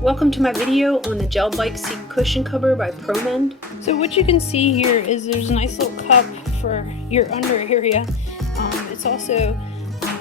Welcome to my video on the gel bike seat cushion cover by ProMend. So what you can see here is there's a nice little cup for your under area. It's also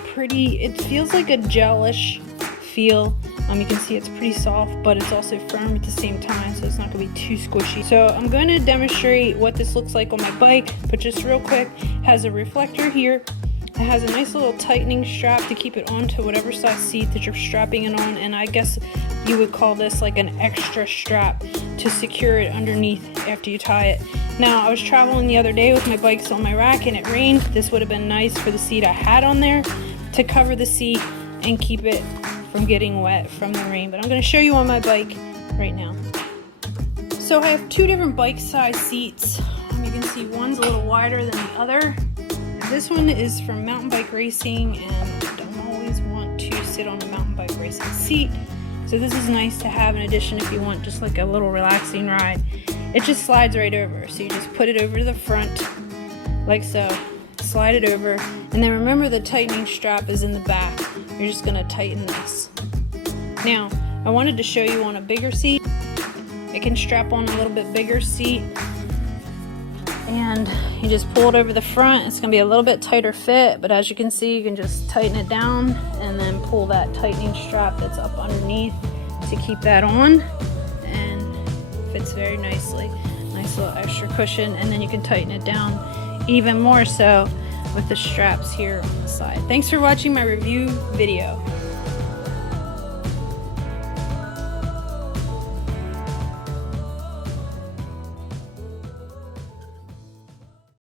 pretty, it feels like a gelish feel. You can see it's pretty soft, but it's also firm at the same time, so it's not going to be too squishy. So I'm going to demonstrate what this looks like on my bike, but just real quick, it has a reflector here. It has a nice little tightening strap to keep it onto whatever size seat that you're strapping it on, and I guess you would call this like an extra strap to secure it underneath after you tie it. Now, I was traveling the other day with my bikes on my rack and it rained. This would have been nice for the seat I had on there to cover the seat and keep it from getting wet from the rain. But I'm going to show you on my bike right now. So I have two different bike size seats. You can see one's a little wider than the other. This one is from mountain bike racing, and I don't always want to sit on a mountain bike racing seat. So this is nice to have in addition if you want just like a little relaxing ride. It just slides right over. So you just put it over to the front like so, slide it over, and then remember the tightening strap is in the back. You're just gonna tighten this. Now, I wanted to show you on a bigger seat. It can strap on a little bit bigger seat, and you just pull it over the front. It's gonna be a little bit tighter fit, but as you can see, you can just tighten it down and then pull that tightening strap that's up underneath to keep that on, and fits very nicely. Nice little extra cushion, and then you can tighten it down even more so with the straps here on the side. Thanks for watching my review video.